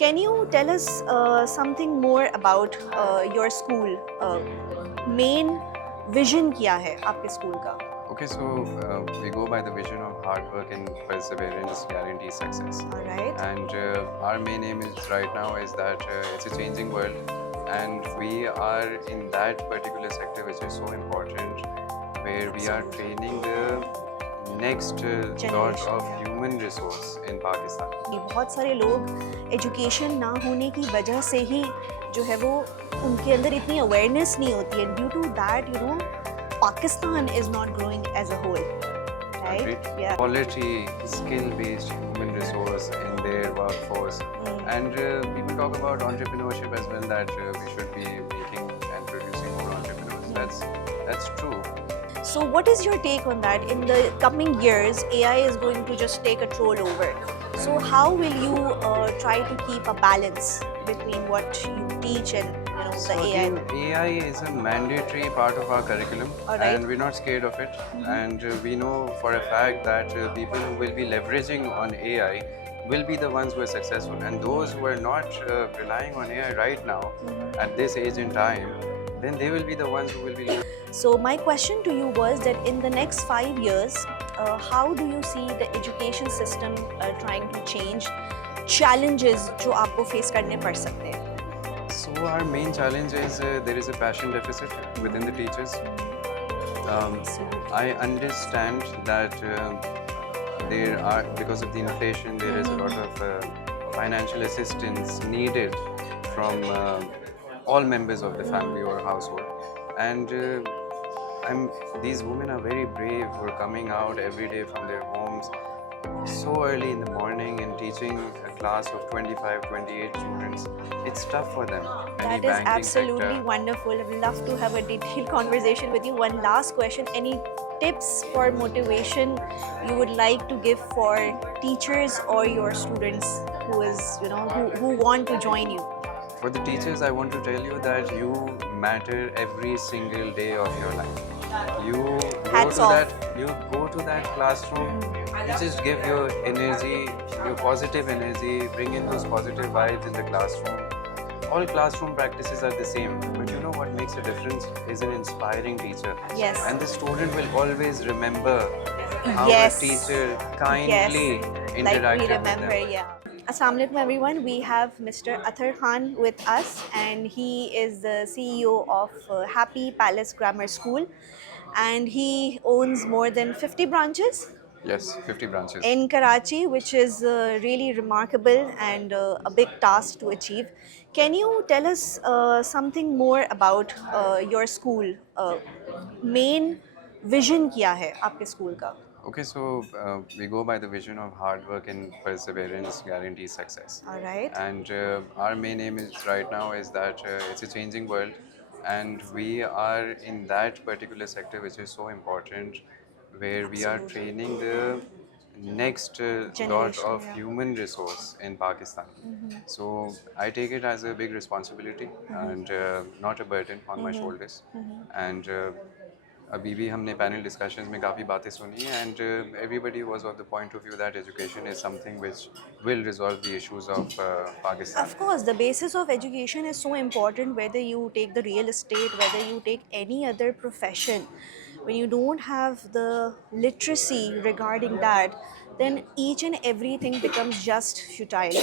Can you tell us something more about your school? Main vision क्या है आपके school का? Okay, so we go by the vision of hard work and perseverance guarantees success. All right. And our main aim is right now is that it's a changing world, and we are in that particular sector which is so important, where we are training the next lot Generation, of yeah. human resource in Pakistan. ये बहुत सारे लोग education ना होने की वजह से ही जो है वो उनके अंदर इतनी अवेयरनेस नहीं होती है due to that Pakistan is not growing as a whole Agreed. Right या Quality, skill-based human resource in their workforce. And people talk about entrepreneurship as well, that we should be making and producing more entrepreneurs. That's true. So what is your take on that? In the coming years, AI is going to just take a troll over. So how will you try to keep a balance between what you teach and the So AI? again, AI is a mandatory part of our curriculum, Alright. and we're not scared of it. And we know for a fact that people who will be leveraging on AI will be the ones who are successful, and those who are not relying on AI right now at this age in time, then they will be the ones who will be. So my question to you was that in the next 5 years, how do you see the education system trying to change? Challenges जो आपको face करने पड़ सकते हैं. So our main challenge is there is a passion deficit within the teachers. I understand that there are, because of the inflation, there is a lot of financial assistance needed from all members of the family or household. And these women are very brave, who are coming out every day from their homes so early in the morning and teaching a class of 25, 28 students. It's tough for them. That is absolutely wonderful. I would love to have a detailed conversation with you. One last question. Any tips for motivation you would like to give for teachers or your students who want to join you? For the teachers, I want to tell you that you matter every single day of your life. You Hats off. You go to that classroom, you just give your energy, your positive energy, bring in those positive vibes in the classroom. All classroom practices are the same, but you know what makes a difference is an inspiring teacher. Yes. And the student will always remember how Yes. a teacher kindly Like interacted we with remember, them. yeah. Assalamu alaikum everyone. We have Mr. Athar Khan with us, and he is the CEO of Happy Palace Grammar School, and he owns more than 50 branches Yes, 50 branches. in Karachi, which is really remarkable and a big task to achieve. Can you tell us something more about your school? Main vision क्या है आपके school का? Okay, so we go by the vision of hard work and perseverance guarantees success. All right. And our main aim is right now is that it's a changing world, and we are in that particular sector which is so important, where we are Absolutely. training the next lot Generation, of yeah. human resource in Pakistan. So I take it as a big responsibility and not a burden on my shoulders. And अभी भी हमने panel discussions में काफ़ी बातें सुनी and everybody was of the point of view that education is something which will resolve the issues of Pakistan. Of course, the basis of education is so important, whether you take the real estate, whether you take any other profession. When you don't have the literacy regarding that, then each and everything becomes just futile.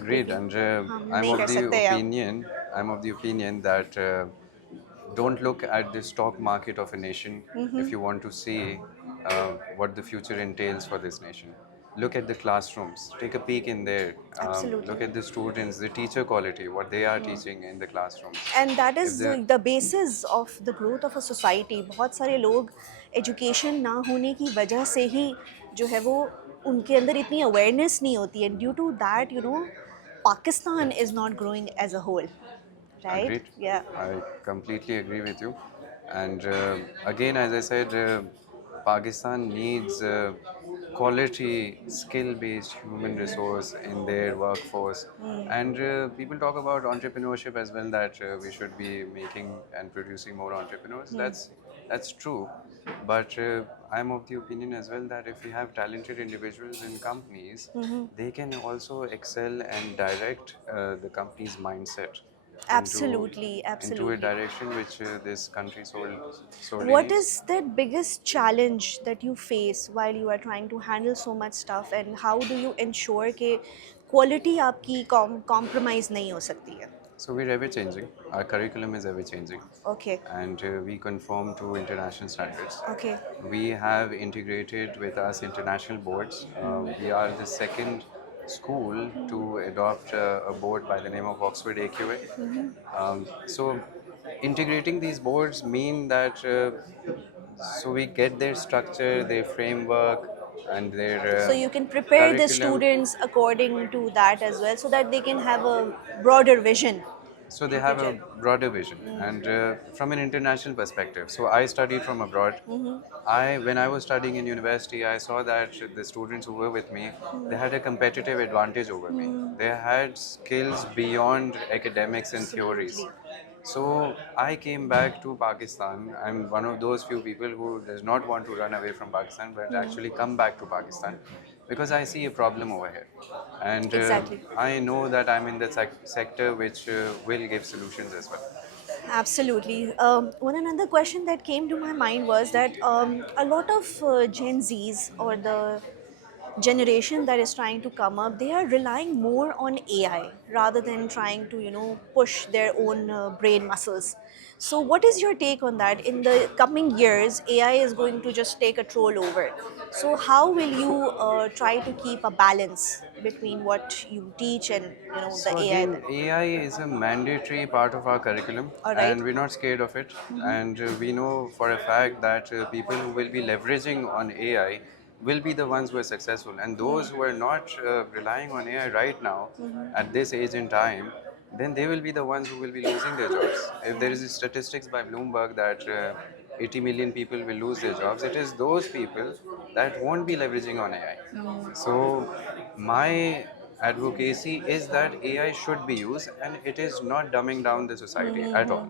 Agreed. And हम I'm नहीं of कर the सकते अब. opinion I'm of the opinion that don't look at the stock market of a nation if you want to see what the future entails for this nation. Look at the classrooms. Take a peek in there. Absolutely. Look at the students, the teacher quality, what they are teaching in the classrooms. And that If is the- the basis of the growth of a society. बहुत सारे लोग education ना होने की वजह से ही जो है वो उनके अंदर इतनी awareness नहीं होती है. Due to that, Pakistan is not growing as a whole. Right? Agreed. Yeah. I completely agree with you. And again, as I said, Pakistan needs quality, skill-based human resource in their workforce. And people talk about entrepreneurship as well, that we should be making and producing more entrepreneurs. That's true. But I'm of the opinion as well that if we have talented individuals in companies, they can also excel and direct the company's mindset into Absolutely, into a absolutely. direction which this country sorely What needs. is the biggest challenge that you face while you are trying to handle so much stuff, and how do you ensure कि quality आपकी compromise नहीं हो सकती है? So we're ever changing. Our curriculum is ever changing, Okay, and we conform to international standards. okay. We have integrated with us international boards. We are the second school to adopt a board by the name of Oxford AQA. So integrating these boards mean that so we get their structure, their framework, and their So you can prepare the curriculum. students according to that as well, so that they can have a broader vision So they in have a future. broader vision, and from an international perspective. So I studied from abroad. When I was studying in university, I saw that the students who were with me, they had a competitive advantage over me. They had skills beyond academics and theories. Absolutely. So I came back to Pakistan. I'm one of those few people who does not want to run away from Pakistan, but actually come back to Pakistan because I see a problem over here, and Exactly. I know that I'm in the sector which will give solutions as well. Absolutely. One another question that came to my mind was that a lot of Gen Zs or the generation that is trying to come up, they are relying more on AI rather than trying to, push their own brain muscles. So what is your take on that? In the coming years, AI is going to just take a troll over. So how will you try to keep a balance between what you teach and, the So AI again, that? AI is a mandatory part of our curriculum, All right. and we're not scared of it. And we know for a fact that people who will be leveraging on AI will be the ones who are successful, and those who are not relying on AI right now, at this age and time, then they will be the ones who will be losing their jobs. If there is a statistics by Bloomberg that 80 million people will lose their jobs, it is those people that won't be leveraging on AI. So my advocacy is that AI should be used, and it is not dumbing down the society at all.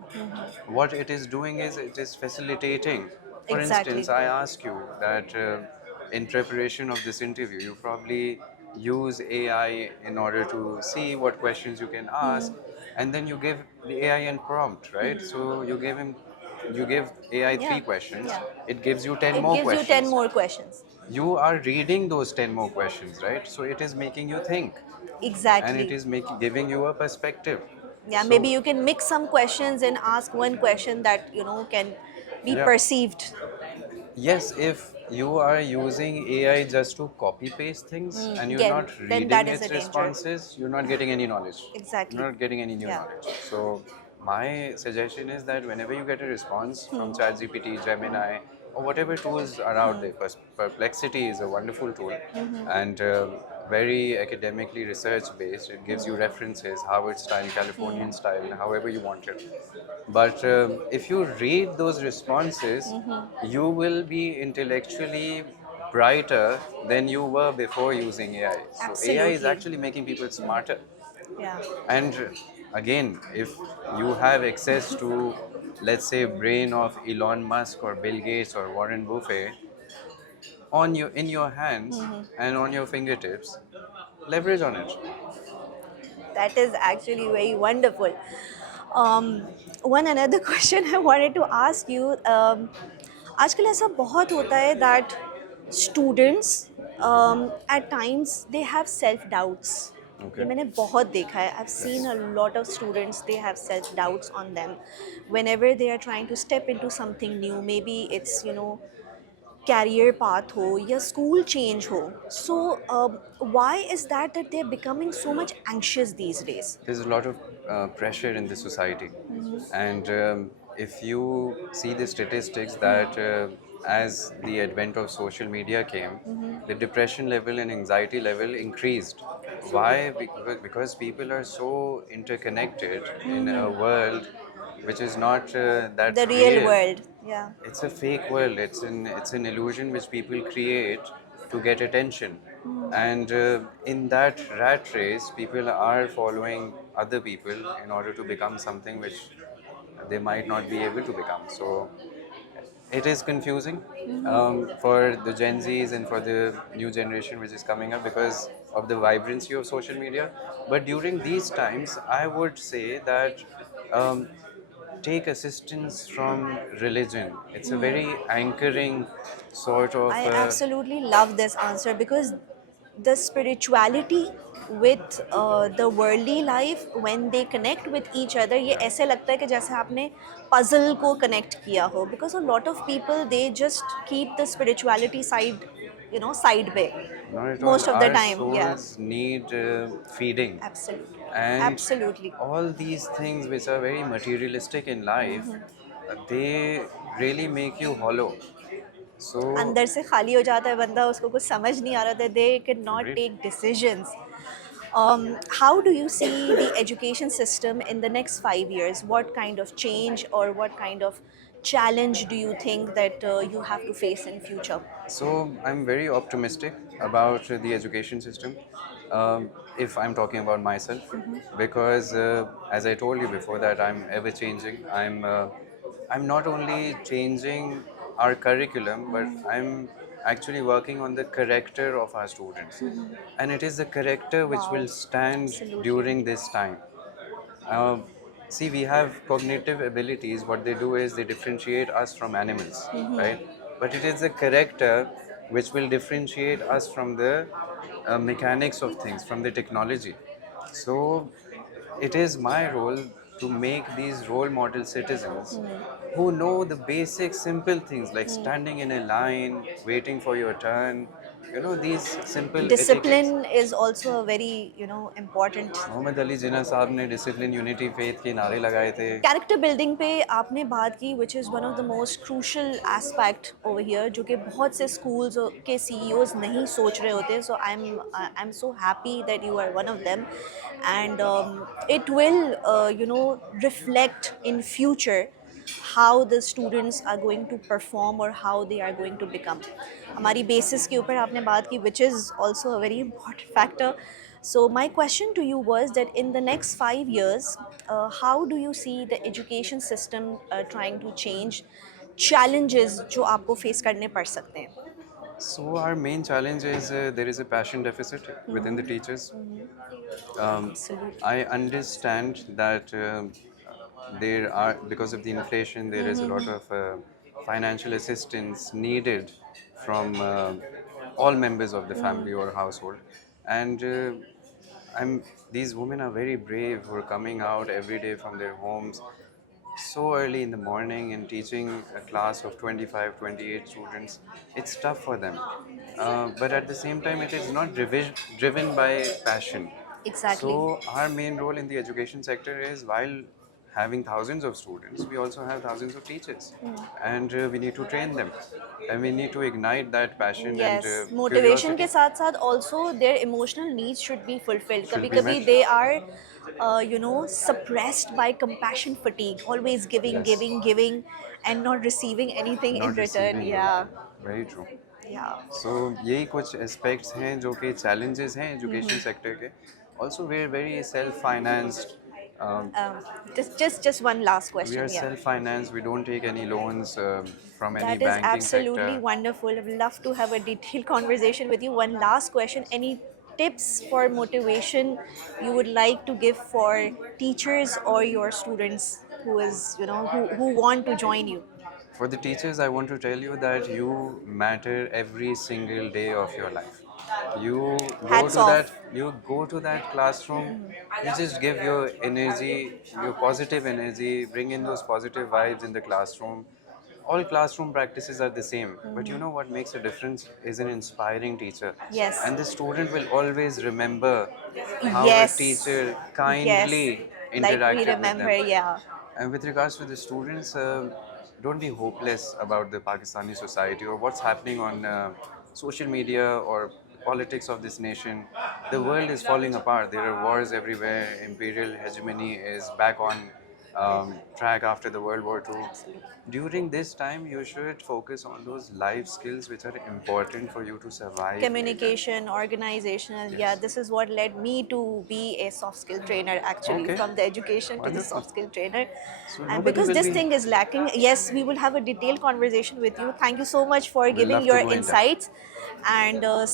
What it is doing is it is facilitating. For Exactly. instance, I ask you that in preparation of this interview, you probably use AI in order to see what questions you can ask, and then you give the AI an prompt, right? So you give AI Yeah. three questions, Yeah. it gives you 10 It more gives you 10 questions. more questions. You are reading those 10 more questions, right? So it is making you think, and it Exactly. is giving you a perspective. Yeah, maybe So you can mix some questions and ask one question that, can be yeah, perceived. yes, if you are using AI just to copy paste things and you're Again, not then reading that is a its danger. responses, you're not getting any knowledge. You're Exactly. not getting any new Yeah. knowledge. So my suggestion is that whenever you get a response from ChatGPT, Gemini, or whatever tools are out there, Perplexity is a wonderful tool, and very academically research based. It gives you references, Harvard style, Californian style, however you want it. But if you read those responses, you will be intellectually brighter than you were before using AI. So AI is Absolutely. actually making people smarter. Yeah. And again, if you have access to, let's say, brain of Elon Musk or Bill Gates or Warren Buffett on your in your hands and on your fingertips, leverage on it. That is actually very wonderful. Um, one another question I wanted to ask you. आजकल ऐसा बहुत होता है that students at times they have self doubts. ये Okay. मैंने बहुत देखा है. I've seen Yes. a lot of students, they have self doubts on them whenever they are trying to step into something new. Maybe it's, career path हो या school change हो. So why is that they're becoming so much anxious these days? There's a lot of pressure in the society, and if you see the statistics that as the advent of social media came, the depression level and anxiety level increased. Why? Because people are so interconnected in a world which is not that The real real. world. Yeah. It's a fake world. It's an illusion which people create to get attention. And in that rat race, people are following other people in order to become something which they might not be able to become. So it is confusing for the Gen Zs and for the new generation which is coming up because of the vibrancy of social media. But during these times, I would say that um, take assistance from religion. It's a very anchoring sort of. I absolutely love this answer because the spirituality with the worldly life, when they connect with each other, ये ऐसे लगता है कि जैसे आपने puzzle को connect किया हो, because a lot of people they just keep the spirituality side, side पे Not at all. most of the Our time. Yeah, souls need feeding. absolutely, And absolutely. all these things which are very materialistic in life, they really make you hollow. So, अंदर से खाली हो जाता है बंदा, उसको कुछ समझ नहीं आ रहा था, they could not agreed. take decisions. How do you see the education system in the next 5 years? What kind of change or what kind of challenge do you think that you have to face in future? So I'm very optimistic about the education system. If I'm talking about myself, because as I told you before, that I'm ever changing. I'm not only changing our curriculum, but I'm actually working on the character of our students, and it is the character which Wow, will stand absolutely. during this time. Um, See, we have cognitive abilities. What they do is they differentiate us from animals, right? But it is the character which will differentiate us from the mechanics of things, from the technology. So, it is my role to make these role model citizens who know the basic, simple things like standing in a line, waiting for your turn, these simple etiquettes. Discipline is also a very, important. Mohammad Ali Jinnah साहब ने discipline unity faith के नारे लगाए थे. Character building पे आपने बात की, which is one of the most crucial aspect over here, जो कि बहुत से स्कूल्स के सीईओज नहीं सोच रहे होते. So I am so happy that you are one of them, and it will reflect in future how the students are going to perform or how they are going to become. हमारी basis के ऊपर आपने बात की, which is also a very important factor. So my question to you was that in the next 5 years, how do you see the education system trying to change? Challenges जो आपको face करने पड़ सकते हैं. So our main challenge is there is a passion deficit within the teachers. Absolutely. I understand that there are, because of the inflation, there is a lot of financial assistance needed from all members of the family or household, and these women are very brave who are coming out every day from their homes so early in the morning and teaching a class of 25, 28 students. It's tough for them. But at the same time, it is not driven by passion. Exactly. So, our main role in the education sector is, while having thousands of students, we also have thousands of teachers. And we need to train them. And we need to ignite that passion Yes, and motivation के curiosity. साथ साथ also their emotional needs should be fulfilled. Should कभी be कभी met. they are suppressed by compassion fatigue, always giving, Yes. giving, giving, and not receiving anything in Not return. receiving Yeah, anything. Very true. yeah. सो यही कुछ aspects हैं जो कि challenges हैं education sector के. Also we are very self financed. Just one last We question. are Yeah. self financed. We don't take any loans from any That is banking absolutely sector. wonderful. I would love to have a detailed conversation with you. One last question. Any tips for motivation you would like to give for teachers or your students who want to join you? For the teachers, I want to tell you that you matter every single day of your life. You go Hats to that, off. you go to that classroom, you just give your energy, your positive energy, bring in those positive vibes in the classroom. All classroom practices are the same, but you know what makes a difference is an inspiring teacher. Yes. And the student will always remember how a Yes. teacher Yes. kindly Like we interacted with remember, them. yeah. And with regards to the students, don't be hopeless about the Pakistani society or what's happening on social media or politics of this nation. The world is falling apart. There are wars everywhere. Imperial hegemony is back on. track after the World War II. During this time, you should focus on those life skills which are important for you to survive later. Communication, organizational. Yeah, this is what led me to be a soft skill trainer actually, Okay. from the education to the Wonderful. soft skill trainer. So And nobody because will this be. thing is lacking, yes, we will have a detailed conversation with you. Thank you so much for We'll giving love to your go in depth. insights. And